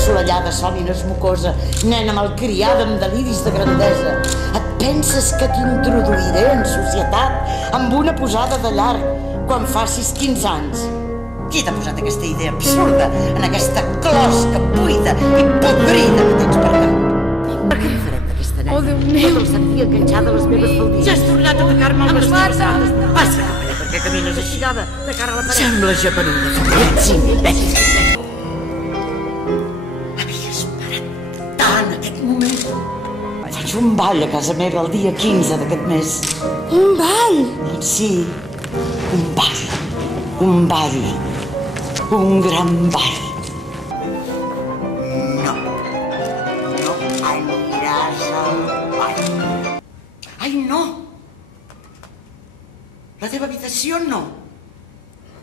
assolellada, sòmines mucosa, nena malcriada amb deliris de grandesa. Et penses que t'introduiré en societat amb una posada de llarg quan facis 15 anys? Qui t'ha posat aquesta idea absurda en aquesta closca buida i podrida que tens per allà? Per què li farem d'aquesta nena? Oh, Déu meu! Tot el sentia enganxada a les meves faldilles. Ja has tornat a atacar-me el vestit. Passa, perquè camines aixigada de cara a la paret. Sembla japeruda, ets imbècil. Havia esperat tant aquest moment. Faig un ball a casa meva el dia 15 d'aquest mes. Un ball? Sí, un ball. Un ball. Un gran ball. No. No aniràs al ball. Ai, no! La teva habitació no.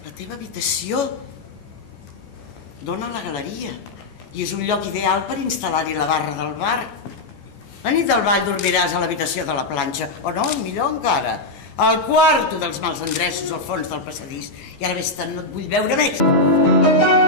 La teva habitació dona a la galeria i és un lloc ideal per instal·lar-hi la barra del bar. La nit del ball dormiràs a l'habitació de la planxa, o no, millor encara, al quarto dels mals endreços al fons del passadís. I ara vés-te'n, no et vull veure més.